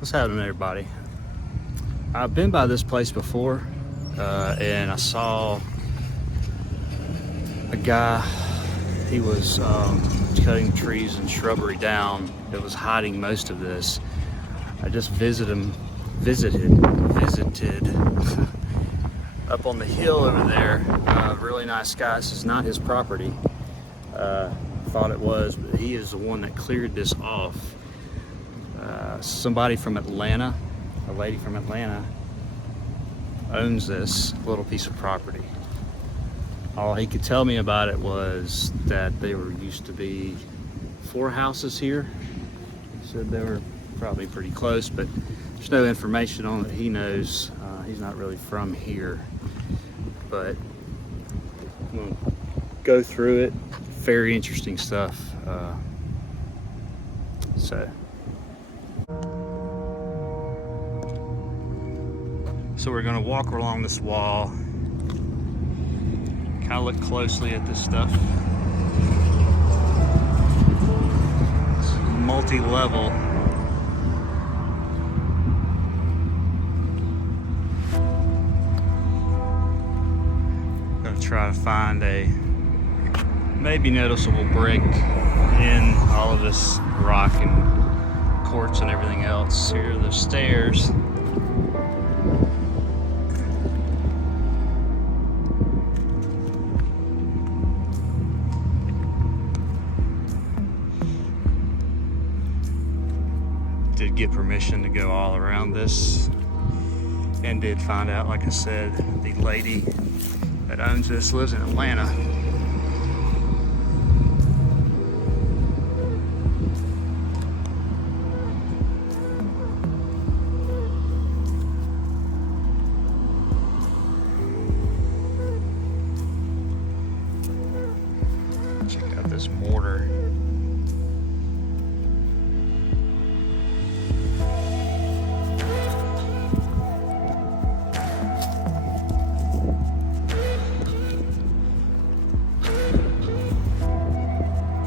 What's happening, everybody? I've been by this place before, and I saw a guy. He was cutting trees and shrubbery down that was hiding most of this. I just visited up on the hill over there. Really nice guy. This is not his property. Thought it was, but he is the one that cleared this off. Somebody from Atlanta, a lady from Atlanta, owns this little piece of property. All he could tell me about it was that there used to be 4 houses here. He said they were probably pretty close, but there's no information on it. He knows. He's not really from here, but I'm gonna go through it. Very interesting stuff. So we're gonna walk along this wall, kind of look closely at this stuff. It's multi-level. Gonna try to find a maybe noticeable break in all of this rock and quartz and everything else. Here are the stairs. Did get permission to go all around this, and did find out, like I said, the lady that owns this lives in Atlanta. Check out this mortar.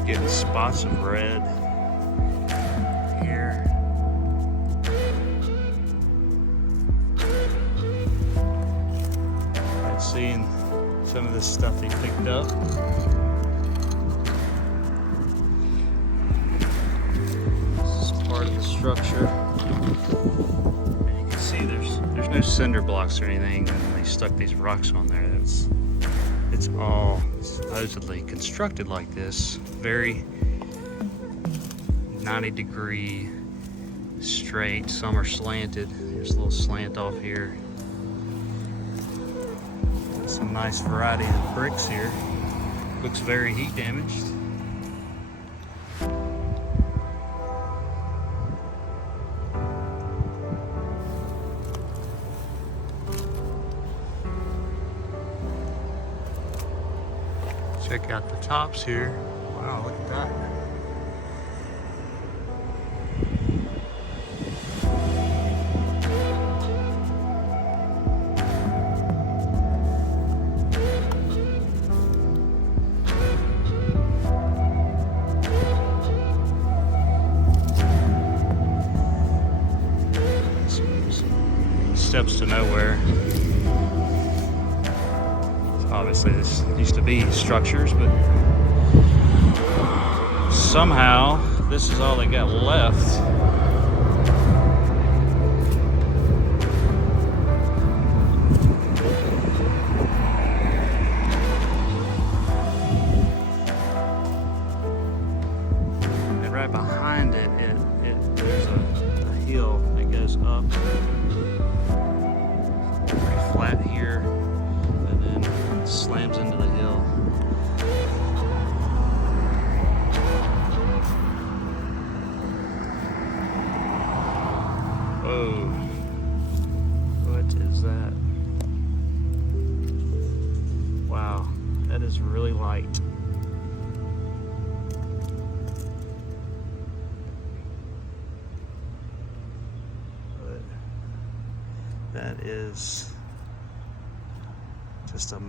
Getting spots of red here. And seeing some of this stuff he picked up. This is part of the structure. And you can see there's no cinder blocks or anything, and they stuck these rocks on there. It's all supposedly constructed like this. Very 90-degree straight. Some are slanted. There's a little slant off here. Got some nice variety of bricks here. Looks very heat damaged. Check out the tops here. Wow, look at that. Some steps to nowhere. Obviously this used to be structures, but somehow this is all they got left. And right behind it, there's a hill that goes up. Pretty flat here, and then slams into the hill. Whoa. What is that? Wow, that is really light. But that is just a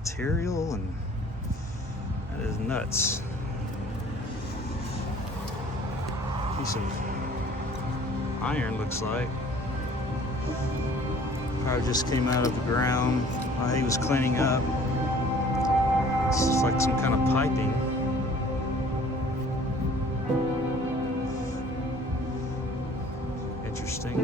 material, and that is nuts. Piece of iron, looks like. Probably just came out of the ground while he was cleaning up. This is like some kind of piping. Interesting.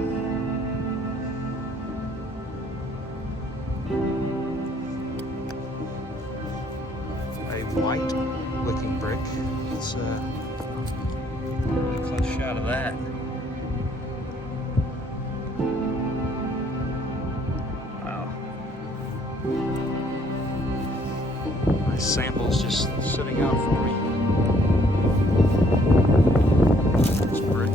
A white looking brick. Let's get a close shot of that. Wow. Nice samples just sitting out for me. This brick.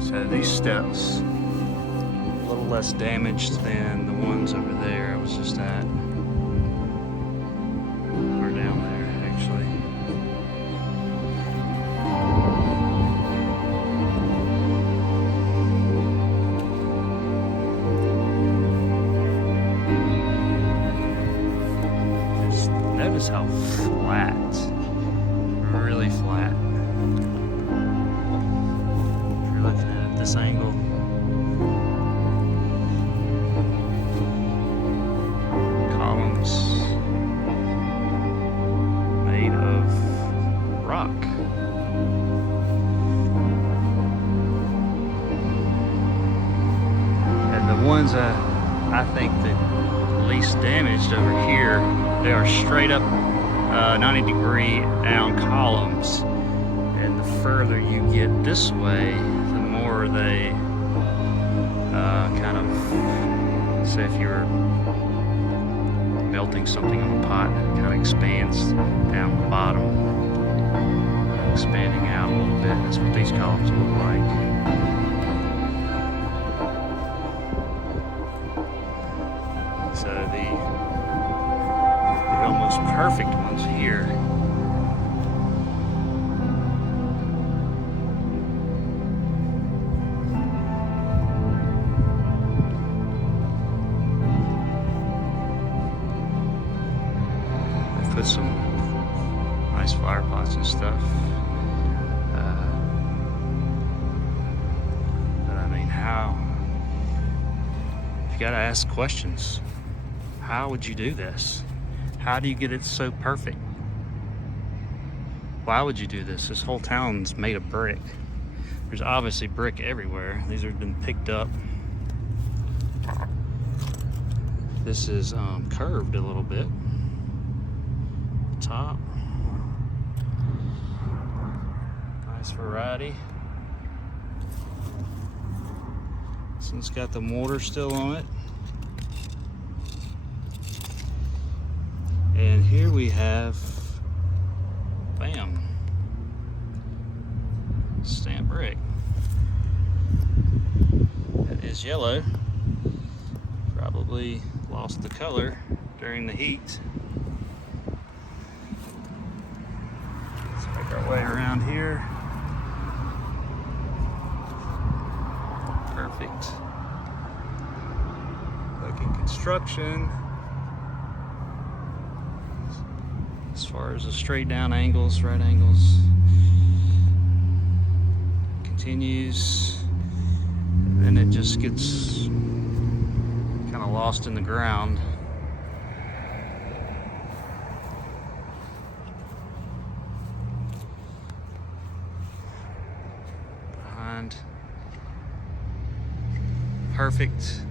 So these steps, a little less damaged than the ones over there I was just at. Or down there, actually. Just notice how flat, really flat. Looking at this angle. Columns made of rock. And the ones I think that least damaged over here, they are straight up 90-degree down columns. And the further you get this way, they kind of, say if you were melting something in a pot, it kind of expands down the bottom, expanding out a little bit. That's what these columns look like. So the almost perfect ones here. Put some nice flower pots and stuff. But I mean, how? You gotta ask questions. How would you do this? How do you get it so perfect? Why would you do this? This whole town's made of brick. There's obviously brick everywhere. These have been picked up. This is curved a little bit. Top. Nice variety. This one's got the mortar still on it. And here we have, bam, stamp brick. That is yellow. Probably lost the color during the heat. Our way around here. Perfect. Looking construction. As far as the straight down angles, right angles. Continues. And then it just gets kind of lost in the ground. Perfect,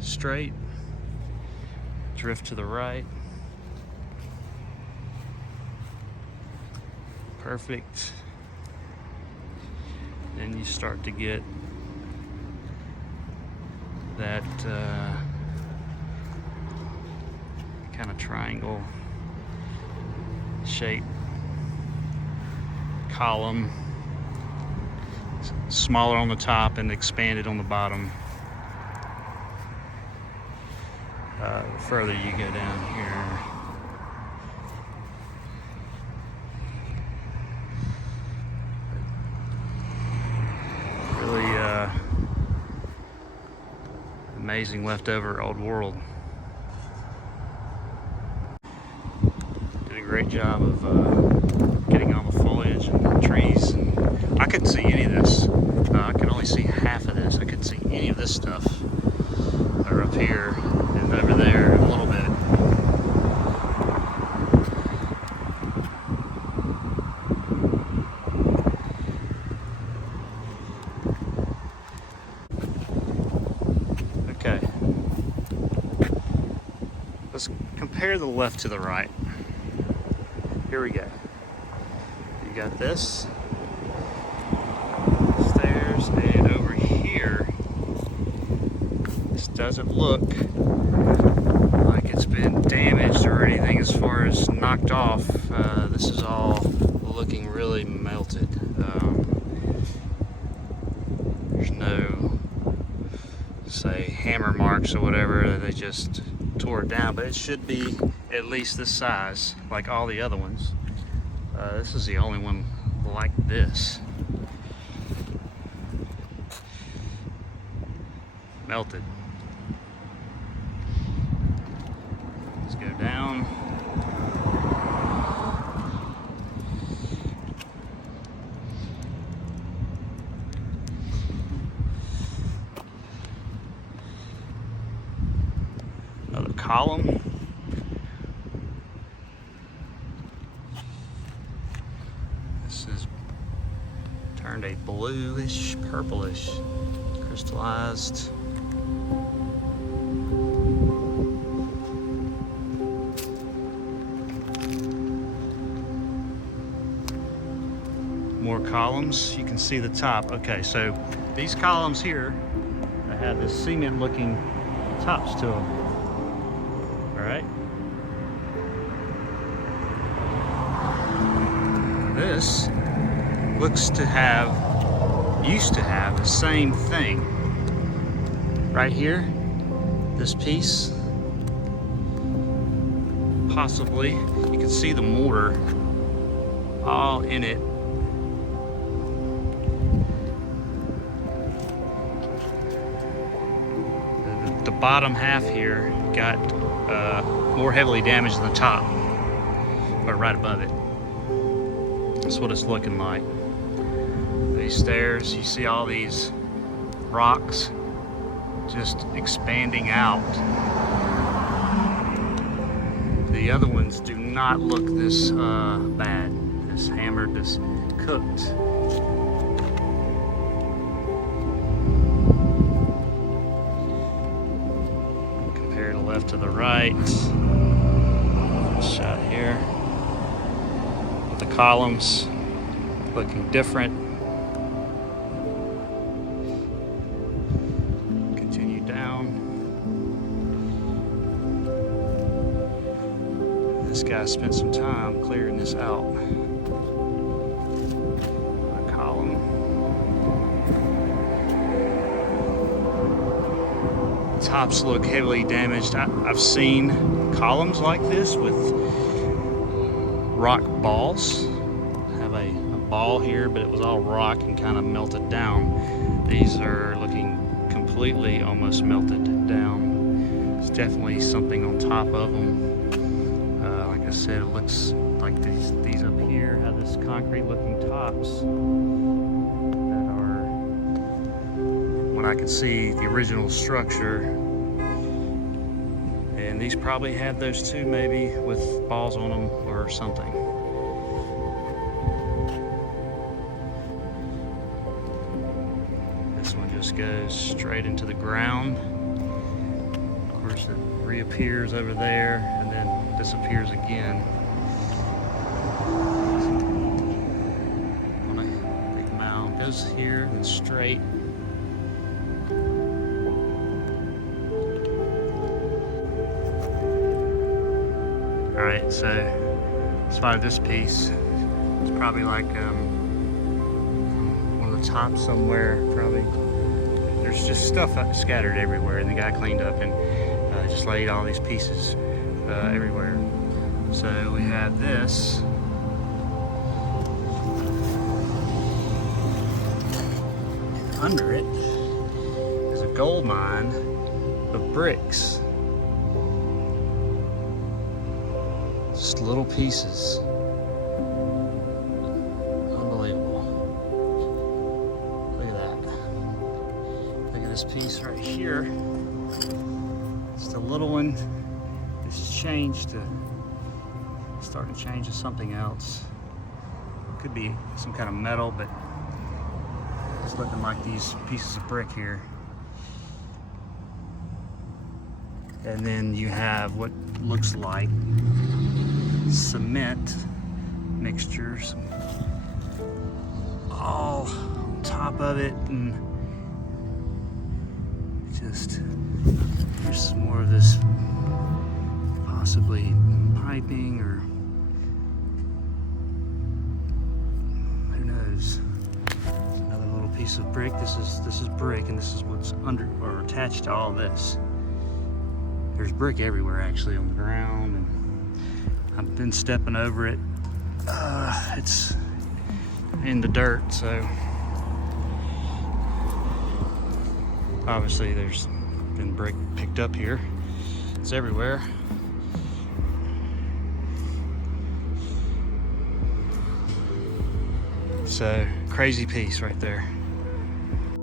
straight, drift to the right, perfect. Then you start to get that kind of triangle shape column. Smaller on the top and expanded on the bottom. The further you go down here, amazing leftover old world. Did a great job of getting all the foliage and the trees. And I couldn't see any of this. I could only see half of this. I couldn't see any of this stuff. Or up here and over there a little bit. Okay. Let's compare the left to the right. Here we go. You got this. Stairs, and over here, this doesn't look like it's been damaged or anything as far as knocked off. This is all looking really melted. There's no, say, hammer marks or whatever. They just tore it down, but it should be at least this size, like all the other ones. This is the only one like this. Melted. Let's go down. Another column. This is turned a bluish, purplish, crystallized. More columns. You can see the top. Okay, so these columns here have this cement looking tops to them. All right. This looks to have, used to have the same thing. Right here, this piece, possibly, you can see the mortar all in it. The bottom half here got more heavily damaged than the top, but right above it. That's what it's looking like. These stairs, you see all these rocks just expanding out. The other ones do not look this bad, this hammered, this cooked. Compare the left to the right. Shot here. The columns looking different. Continue down. This guy spent some time clearing this out. A column. Tops look heavily damaged. I've seen columns like this with rock balls. Have a ball here, but it was all rock and kind of melted down. These are looking completely almost melted down. It's definitely something on top of them. Like I said, it looks like these up here have this concrete looking tops that are, when I could see the original structure. And these probably have those too, maybe with balls on them or something. This one just goes straight into the ground. Of course, it reappears over there and then disappears again. On a big mound, goes here and straight. All right, so spotted this piece. It's probably like on the top somewhere, probably. There's just stuff scattered everywhere, and the guy cleaned up and just laid all these pieces everywhere. So we have this. Under it is a gold mine of bricks. Just little pieces. Unbelievable. Look at that. Look at this piece right here. Just a little one. This has changed to, starting to change to something else. Could be some kind of metal, but it's looking like these pieces of brick here. And then you have what looks like cement mixtures all on top of it, and just there's more of this possibly piping, or who knows. Another little piece of brick. This is brick, and this is what's under or attached to all this. There's brick everywhere actually on the ground, and I've been stepping over it. It's in the dirt, so obviously there's been brick picked up here. It's everywhere. So crazy piece right there.